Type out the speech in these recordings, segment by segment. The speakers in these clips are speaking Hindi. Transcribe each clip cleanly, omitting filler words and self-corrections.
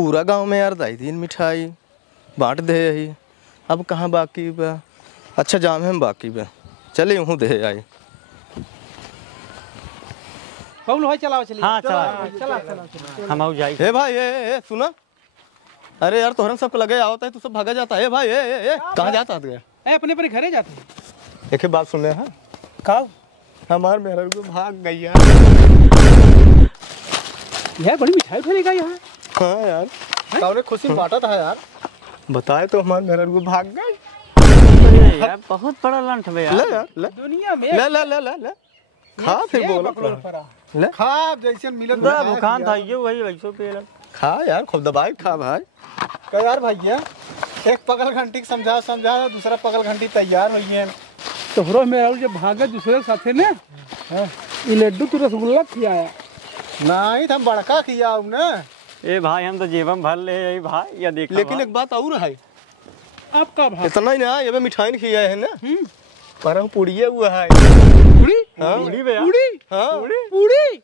पूरा गांव में यार दाई दिन मिठाई बांट दे यही। अब कहाँ बाकी बा? अच्छा जाम है बाकी बा, चले यूँ दे आई। चलाओ चलिए। हाँ चला हम आओ जाए। हे भाई ए सुना, अरे यार तोहरन सबको लगे आओ तू सब भागा जाता है भाई। ए कहाँ जाता है? अपने अपने घरे जाते हैं। एक बात सुन ले। हाँ कब हमार मेहरा को भाग गई यार। बड़ी मिठाई फैलेगा यहाँ। हाँ यार ताऊने खुशी में बांटा था यार। बताए तो हमार मेहरा को भाग गई यार। बहुत बड़ा लंठ है यार। ले यार ले दुनिया में ले ले ले ले ले खा फिर बोल ले खा जैसे मिलत भुखान था ये वही वैसो पे खा यार खूब दबाई खा भाई। कह यार भैया एक पगल घंटी समझा दूसरा पगल घंटी तैयार हुई है। तोहरो मेरा जब भागा दूसरे साथे ने ये लड्डू तो रसगुल्ला खिलाया नहीं हम बड़का किया हूं ना। ए भाई हम तो जेबम भर ले यही भाई या देख। लेकिन एक बात और है आपका भाई इतना ही ना ये मिठाई नहीं खिया है ना पर पूड़िया हुआ है। पूड़ी हाँ पूड़ी पूड़ी हाँ पूड़ी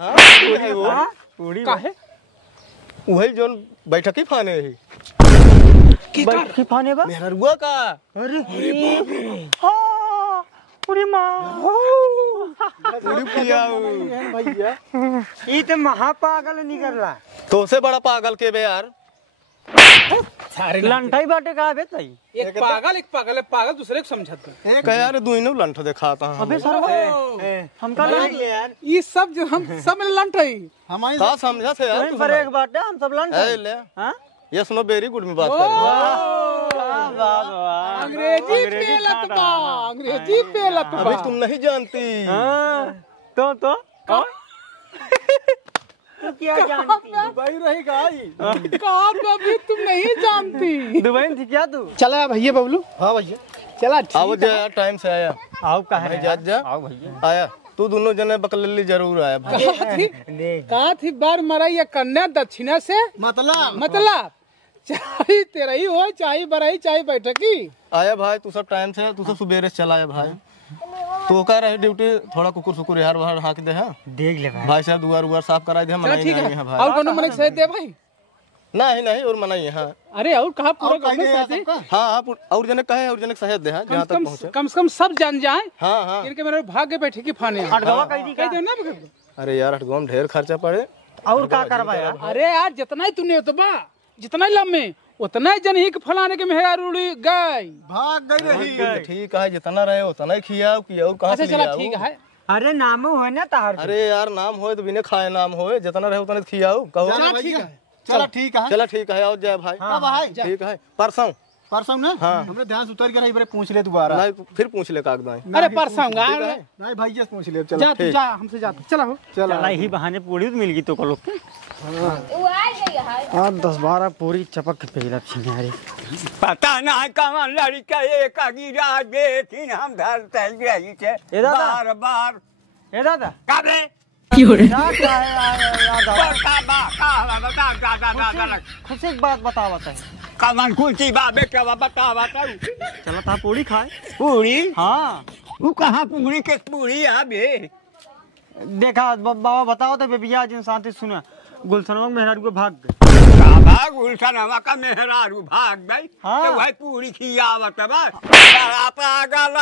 हाँ पूड़ी है वो पूड़ी काहे वही जो बैठकी फाने है बैठकी फाने बा मेरा रुआ का। अरे बाप रे हां पूरी मां पूड़ी पिया भैया ई तो महापागल निकलला। तो से बड़ा पागल के बे यार। लंठाई बाटे का बे तई एक पागल है पागल दूसरे को समझत है। कह यार दुइनो लंठ दिखाता हूं। अबे सर हमका लंठ यार ये सब जो हम सब लंठ है हमारी का समझा थे यार पर एक बाटे हम सब लंठ है ले। हां ये सुनो वेरी गुड में बात कर। वाह वाह अंग्रेजी पेलत बा अंग्रेजी पेलत बा। अभी तुम नहीं जानती। हां तो तू क्या जानती? दुबई रही गाई कहाँ पे अभी तुम नहीं जानती? दुबई में थी क्या तू? चला भैया बबलू। हाँ भैया चला आओ जा यार टाइम से आया। आओ कहाँ भाई जा आओ भैया आया तू दोनों जने बकलली जरूर आया भाई। कहाँ थी बार मरा या कन्या दक्षिणा से मतलब चाहे तेरा ही हो चाहे बराई चाहे बैठकी आया भाई। तू सब टाइम से तू सब सुबेरे चला आया भाई। तो कह रहे ड्यूटी थोड़ा कुकुर सुकुर यार बाहर हाँक दे। हाँ देख ले भाई साहब दुआर साफ करा दे। ठीक है और कोनो मने सही दे भाई। नहीं और मनाई है। हाँ अरे और कहा पूरा गांव में सही दे। हाँ और जने कहे और जने सही दे। हाँ जहाँ तक पहुँचे कम से कम सब जान जाए। हाँ इनके मेरे भाग के बैठे की फाने अटगवा कह दे ना। अरे यार अटगवा में ढेर खर्चा पड़े और का करवाया। अरे यार जितना ही तूने उतबा जितना ही लम्बे उतना ही जनहिक फलाने के मेहरा रूड़ी गई भाग गई रही। ठीक है जितना रहे उतना ही खियाओ कि और कहाँ से चला ठीक है। अरे नाम हो ना तार। अरे यार नाम होए तो बिना खाए नाम होए जितना रहे उतना खियाओ कहो। चला ठीक है आओ जाए भाई। ठीक है परसों ना। हाँ हमने ध्यान से उतर के पूछ ले दोबारा। नहीं फिर पूछ ले कागज। अरे परसों नहीं भैया पूछ ले। जा तू जा हमसे जा चला ही बहाने पूरी मिल गई तो को लोग और 10-12 पूरी चपक पेला छिनारे पता ना कहाँ लड़का एक गिरा देखिन हम धरते रही थे बार बार। ए दादा कब रे खुद से एक बात बतावा है कमन कौन सी बात बेटा बतावा चला था पूरी खाए पूरी। हाँ वो कहाँ पूरी के पूरी अबे देखा बाबा बताओ तो बेबिया जिन शांति सुना गुलशनवा मेहरारू को भाग गए। गुलशनवा का मेहरारू भाग गई। हाँ। तो वही पूरी खियावत बड़ा पागल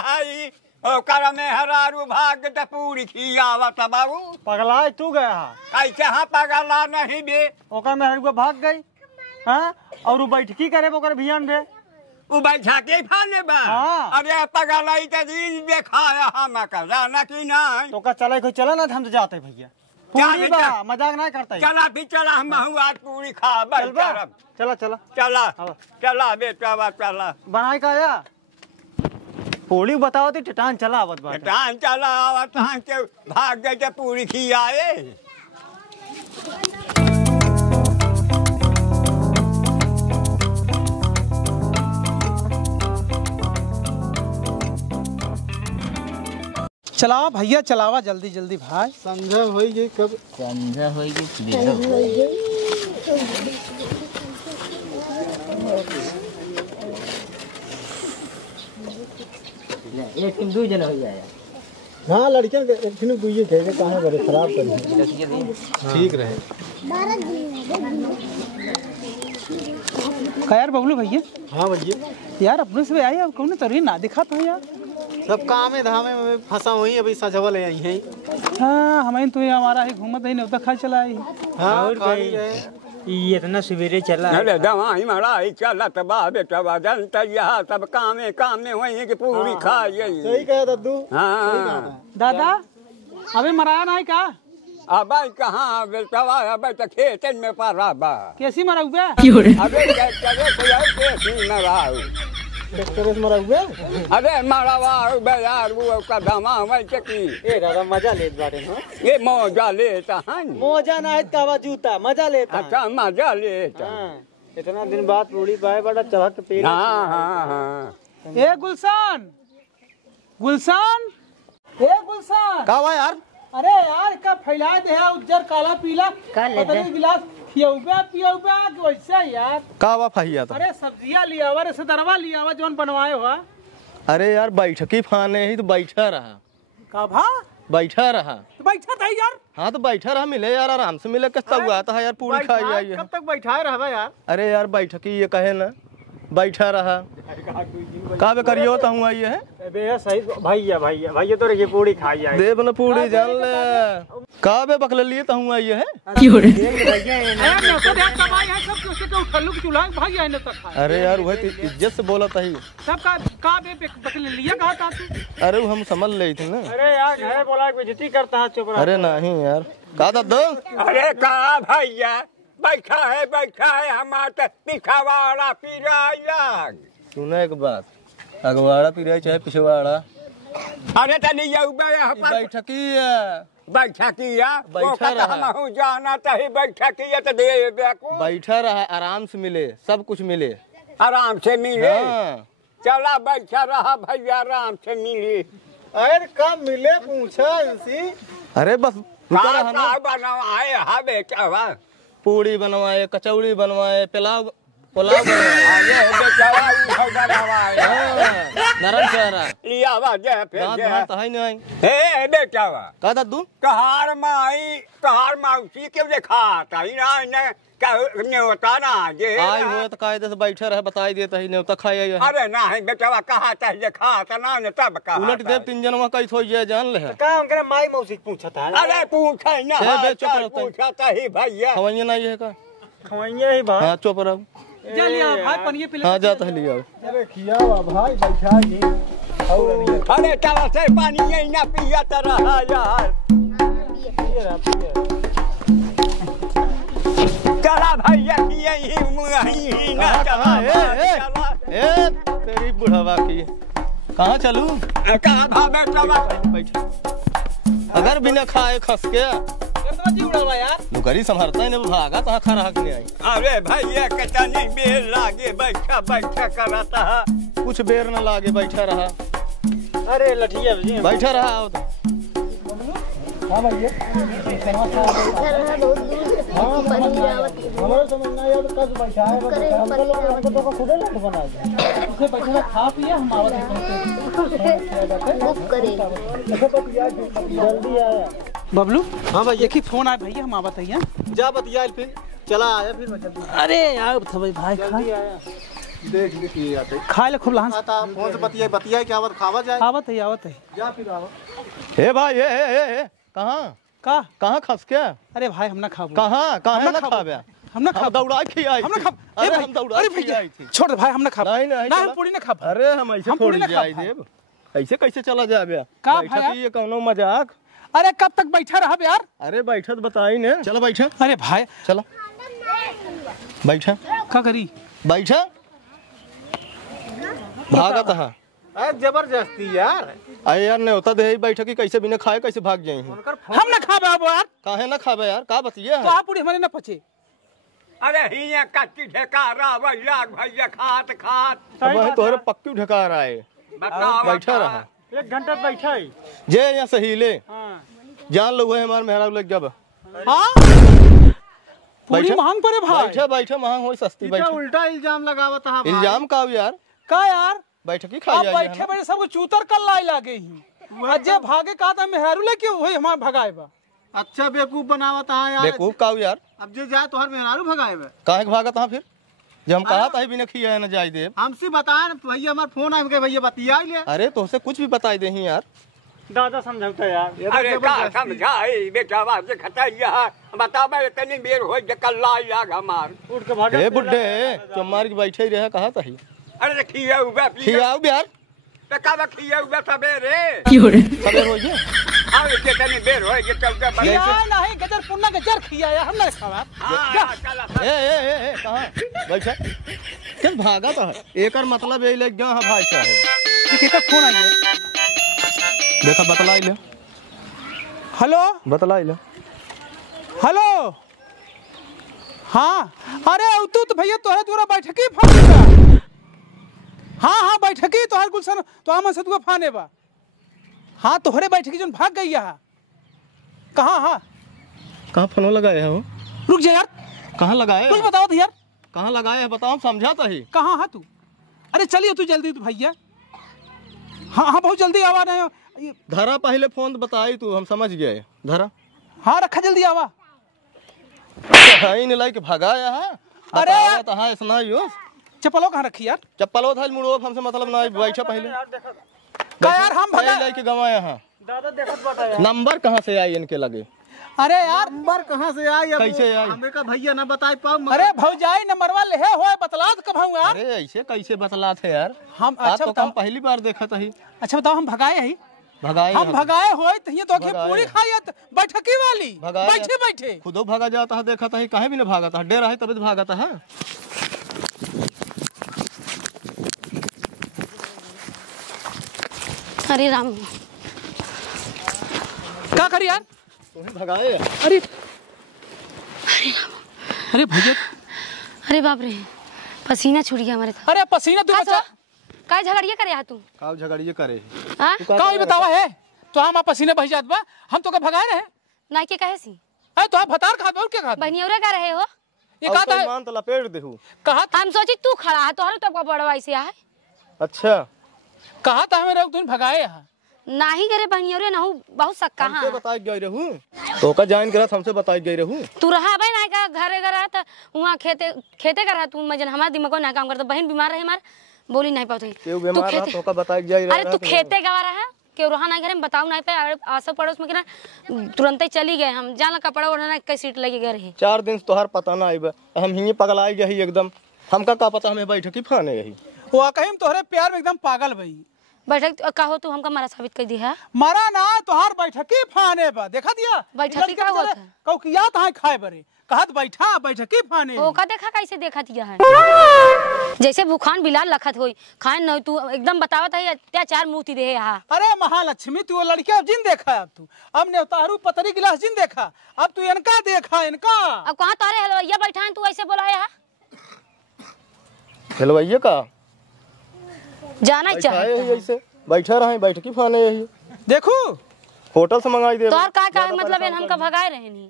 है ओकर मेहरारू भाग त पूरी खियावत बाबू। पगला तू गया कैसे हाँ पगला नहीं बे ओकर मेहरारू को भाग गई। हाँ और वो बैठकी करे ओकर भियान बे वो बैठा के फाने बा। हाँ। अरे पगलाई त दिन देखाया हम का जाना कि नहीं तो का चला कोई चला ना हम तो जाते भैया पूरी बा मजाक ना करता। चला भी चला हम आज पूरी खा चला बेटा चला बनाए का या पूरी बताओ तो टटान चला आवत बात टटान चला आवत हाँ के भाग गए के पूरी खियाए। चलावा भैया चलावा जल्दी जल्दी भाई। संध्या होई कब संध्या होगी एक दिन 2 जना हो जाएगा। हाँ लड़कियां एक दिन दुइये कहे कहाँ करे खराब कर ठीक रहे। का यार बबलू भैया? हाँ भैया, यार अपने से आए अब कौन तरी ना दिखा तो यार। सब काम है धामे में फंसा हुई अभी सजवल है यही। हाँ हमें तो हमारा ही घूमत ही नहीं खा चला आई। हाँ खाली है। ये इतना सवेरे चला अरे दवाई मड़ाई चला तबा बेटा बदन तैया सब काम में वही की पूरी खाई। सही कहा दद्दू। हाँ दादा अबे मराया नहीं का? अब कहाँ बेटा अब तो खेत में पड़ा बा। कैसी मरा हुआ? अबे कैसी मराऊ ट्रैक्टर से मरा हुआ। अरे मरावा यार वो का दमा वैसे की ए दादा मजा लेत बाटे ना। ये मौजा लेता है मौजा ना है कावा जूता मजा लेता। अच्छा मजा लेता। इतना दिन बाद पूरी पाए बड़ा चढ़क पेड़। हाँ हाँ हाँ ए गुलशन गुलशन ए गुलशन का हुआ यार? अरे यार का फैला दे है उज्जर काला पीला पता नहीं गिलास पिया वैसा यार। का हुआ फहिया तो? अरे सब्जियां लिया हुआ से दरवा लिया हुआ जोन बनवाए हुआ। अरे यार बैठकी फाने ही तो बैठा रहा। का भा बैठा रहा तो बैठा था यार। हाँ तो बैठा रहा, मिले यार आराम से मिले। कितना हुआ था यार, पूरी खाई आई है। कब तक बैठाए रहा यार? अरे यार बैठकी ये कहे ना बैठा रहा का बे करियो तो हूँ आई है। बे सही भैया तो ये पूरी खाई आई। देव न पूरी जान ले का बे बकल लिए तो हूँ आई है। अरे यार वह तो इज्जत से बोला था ही। सब का बे बकल लिया कहा था तू? अरे वो हम समझ रही थी ना। अरे यार घर बोला बेइज्जती करता है चुप रहा। अरे नहीं यार का दादा। अरे कहा भैया बैठा है हमारा पिछवाड़ा पीरा। सुना एक बात, अगवाड़ा पीरा चाहे पिछवाड़ा, अरे तनी बैठकी है। बैठा किया बैठा रहा। हम जाना चाहिए बैठा किया तो दे को बैठा रहा, आराम से मिले, सब कुछ मिले, आराम से मिले। हाँ। चला बैठा रहा भैया आराम से मिले। अरे कब मिले पूछा इनसे। अरे बस रुका रहा ना। बनवाए हा बेटा पूड़ी बनवाए, कचौड़ी बनवाए, पुलाव बनवाए, नरम चेहरा लिया दांत भात है नहीं। हे बेटा का दादू कहार माउसी क्यों देखा होता ना जे आई हुए तो कायदे से बैठे रहे, बताई देता ही न्योता खाए। अरे ना है बेटा कहा देखा ना ने तब कहा उलट देव तीन जनवा कई थोई जाए जान ले। का हम करे माई मौसी पूछा था। अरे पूछे ना पूछा ही भैया खवैया नहीं है का? खवैया ही भाई। हाँ चुप रहो। जा लिया भाई पनिया पिला। हाँ जाता है लिया। अरे खिया भाई बैठा जी। अरे चला से पानी यही ना पिया रहा यार। चला भैया यही ना चला। ए तेरी बुढ़ावा की कहाँ चलूं? कहा था बेटा बैठ। अगर बिना खाए खस के लुकरी संभालता है भागा तो खा रहा नहीं आई। अरे भैया कतनी बेर लागे बैठा कराता है। कुछ बेर न लागे बैठा रहा। अरे लठिया जी बैठा रहा तो। हाँ भैया हमारे समझ ना यार कब बैठा है हमको तो खुदे लट बना दे उसे बैठा खा पिया हम आवत जल्दी आया। बबलू हाँ भैया देखी फोन आया भैया हम आवत है। जा बतिया फिर चला आया फिर मैं जल्दी। अरे यार था भाई खा आया देख देखिए आते खा ले खूब लहान आता फोन से बतिया क्या आवत खावा जाए। आवत है। जा फिर आओ। हे भाई ए कहाँ कहाँ खस के? अरे भाई हम ना खा कहाँ ना खावे हम ना खा दौड़ा खियाई हम ना खा। अरे हम दौड़ा खियाई थी। छोड़ दे भाई हम ना खा। नहीं ना हम पूरी ना खा। अरे हम ऐसे पूरी ना थोड़ी जाए देव, ऐसे कैसे चला जाए? का बैठा भाई? ये कौनो मजाक? अरे कब तक बैठा रहा यार? अरे बैठत बताई ने। चलो बैठा। अरे भाई चलो बैठा। क्या करी? बैठा भागत है। अरे जबरदस्ती यार। अरे यार नहीं होता दे बैठा की कैसे बिना खाए कैसे भाग जाए? हम ना खा बाबू यार। काहे ना खाबे यार? का बतिया तो आप पूरी हमारे ना पचे। अरे हिया कच्ची ढेकारा भैया खात अब तोहरे पक्की ढका रहा है। बैठा रहा 1 घंटा बैठा है जे यहाँ सहीले जान लो हमारे मेहरा लग जब पूरी मांग पड़े भाई। बैठा महंग हो सस्ती बैठा। उल्टा इल्जाम लगावत है। इल्जाम का यार? का यार बैठकी आप खाई बैठे बैठे सब चूतर कर लाई लागे ही। अजय भागे का था मेहरारू लेके वही हमार भगाए बा। अच्छा बेवकूफ बनावत है यार। बेवकूफ का यार, अब जे जाए तो हर मेहरारू भगाए बे। काहे भागत है फिर? जब हम कहा था बिना खिया न जाई दे। हमसे बताए ना भैया, हमारा फोन आए भैया बतिया ले। अरे तो उसे कुछ भी बताई दे यार। दादा समझौता यार। अरे का समझाई बेटा बात से खटाइया बताबे तनी बेर हो जे कल्ला लाग हमार उठ के भाग। ए बुड्ढे तुम मार के बैठे रहे कहा था ही। अरे खिया हुआ खियाओ यार, तो का खिया हुआ सबेरे सबेर हो गया। आवे के तनी बेर हो जे चलते खिया नहीं गजर पुन्ना गजर खिया है हमने खावा। हां चला ए कहां बैठा किस भागा था? एकर मतलब यही लग गया हां भाई साहब। किसका फोन आई है? देखा बतलाई ले, हेलो बतलाई ले। हेलो हाँ, अरे तू तो भैया तोहरे दूरा बैठकी फाने बा। हाँ बैठकी तोहर गुलशन तो हम से तू फाने बा। हाँ तोहरे बैठकी जोन भाग गई है। कहाँ? हाँ कहाँ फोन लगाए हो? रुक जा यार, कहाँ लगाए? कुछ बताओ तो यार। कहाँ लगाए है बताओ, समझाता ही। कहाँ है तू? अरे चलिए तू जल्दी तू भैया। हाँ बहुत जल्दी आवा नहीं। धरा पहले फोन बताई तू, हम समझ गए। धरा हाँ रखा जल्दी आवा। ही नहीं लाइक भगाया है। अरे यार तो हाँ इतना यो चप्पलों कहाँ रखी यार? चप्पलो था मुड़ो, हमसे मतलब ना बैठा पहले। का यार हम भगा लाइक गवाया हाँ। दादा देखत बाटा यार। नंबर कहाँ से आई इनके लगे? अरे यार नंबर कहाँ से आई? अब कैसे आई? हमें का भैया ना बताई पाओ। अरे भौजाई नंबरवा लेहे होए बतलात कब हूँ यार? अरे ऐसे कैसे बतला थे यार? हम आज अच्छा तो बताओ। हम पहली बार देखा था ही। अच्छा बताओ हम भगाए ही? भगाए हम भगाए होए तहिए तो भगाए। पूरी खाई बैठकी वाली भगाए। बैठे बैठे। खुदो भागा जाता है, देखा था ही काहे भी नहीं भागा था। डेरा है तभी तो भागा था। अरे राम क्या करी यार? तुम्हें भगाए। अरे अरे भैया, अरे बाप रे पसीना छूट गया हमारे था। अरे पसीना तू बचा। काय झगड़िए करे तू? काव झगड़िए करे। हां का बतावा है तो हम पसीने बह जात बा। हम तो का भगाए रहे नाई के कहे सी? अरे तो आप भतार खात और क्या खात? बहनियोरे का रहे हो? ये कहा था मान तो लपेट देहू। कहा हम सोची तू खड़ा है तोहर तब का बड़वा ऐसे है। अच्छा कहा था हमें तुम भगाए यहाँ। नाही करे बहनियोरे नहु बहुत सक्का हमसे हां। बताई गई रहू तो का जान करा हमसे बताई गई रहू। तू रहा बे ना का घरे घर त वहां खेते कर रहा तू मजन हमारा दिमाग ना काम करता। बहन बीमार रहे मार बोली नहीं पाती। केहू बीमार रहा तो का बताई गई अरे तू खेते गवा रहा के रहा ना घर में बताऊ नहीं पे आस पड़ोस में ना तुरंत ही चली गए। हम जान कपड़ा ओढ़ना कई सीट लगी गए रही। 4 दिन से तोहार पता ना आईबे। हम हिंगे पगलाई गई एकदम। हमका का पता हमें बैठकी फाने रही। वो कहीं तोहरे प्यार में एकदम पागल भई। बैठक कहो तू हमका मारा साबित कर दी है। मारा ना तोहार बैठकी फाने बा। देखा दिया बैठकी का हुआ था? कौ किया था खाए बरे कहत बैठा बैठकी फाने। ओका देखा कैसे देखा दिया है जैसे भूखान बिलाल लखत होई खाए न तू एकदम बतावत है अत्याचार मूर्ति दे यहाँ। अरे महालक्ष्मी तू लड़के अब जिन देखा है। अब तू अब ने तारू पतरी गिलास जिन देखा। अब तू इनका देखा इनका। अब कहाँ तारे हलवैया बैठा है तू ऐसे बोला है? हलवाइये का जाना ही बैठाए चाहिए ही ऐसे बैठा रहे बैठकी फाने यही। देखू होटल से मंगाई दे। तोहर का मतलब है हमका भगाए रहे नहीं।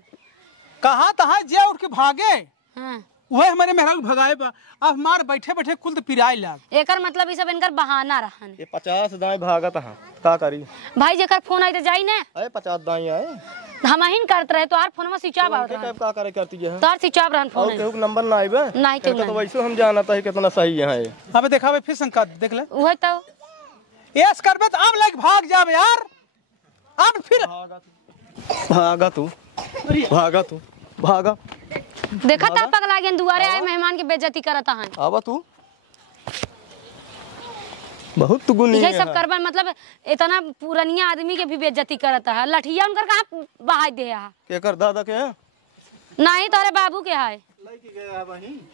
कहा तहा जे उठ के भागे हां वह हमारे मेहराल भगाए बा। अब मार बैठे बैठे कुल तो पिराई लाग। एकर मतलब ई सब इनकर बहाना रहन। ये 50 दाएं भागत हां का करी भाई जेकर फोन आई त जाई ने। अरे 50 दाएं आए हम हिन करत रहे तोहार फोनवा स्विच ऑफ आवत के रहे। का करे करती है। तोहार स्विच ऑफ रहन और फोन। केहू नंबर ना आईबे नहीं केहू तो नहीं। वैसे हम जानता है कितना सही है। अबे देखा बे फिर संका देख ले। वही तो एस करबे तो अब लाइक भाग जाब यार। अब फिर भागा तू भागा तू भागा। देखा था पगला गेन दुआरे आए मेहमान के बेइज्जती करत हन। आवा तू बहुत गुनी ये है। सब करबन मतलब इतना पुरानिया आदमी के भी बेइज्जती करत है। लठिया उनकर कहां बहाई दे है? केकर दादा के है? नहीं तोरे बाबू के है।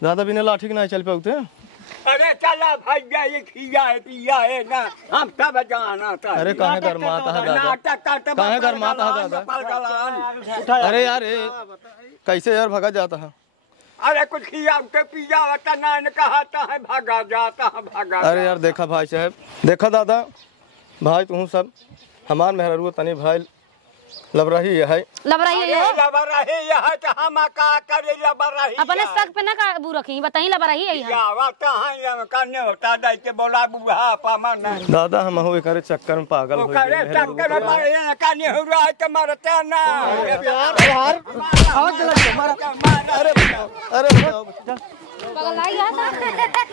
दादा बिना लाठी के नहीं चल पाते। अरे चला भैया ये खिया है पिया है ना हम सब जाना था। अरे काहे घर माता है दादा? नाटक करते काहे घर माता है दादा? अरे यार कैसे यार भागा जाता है? अरे कुछ खिया के पिया होता ना कहता है भागा जाता है भागा। अरे यार देखा भाई साहब देखा दादा भाई तू सब हमार मेहरारू तनी भाई लबराही है लबराही है यो। लबराही है तो हम का करे लबराही अपने शक पे ना काबू रखी, बताई लबराही है यहाँ। आवत है करने होता दाई के बोला बुहा पामा नहीं दादा हम हो करे चक्कर में पागल हो करे गए चक्कर मारे करने हो रहा है तो मरते ना यार हाथ लग मारा। अरे बताओ पगल आई यहाँ था।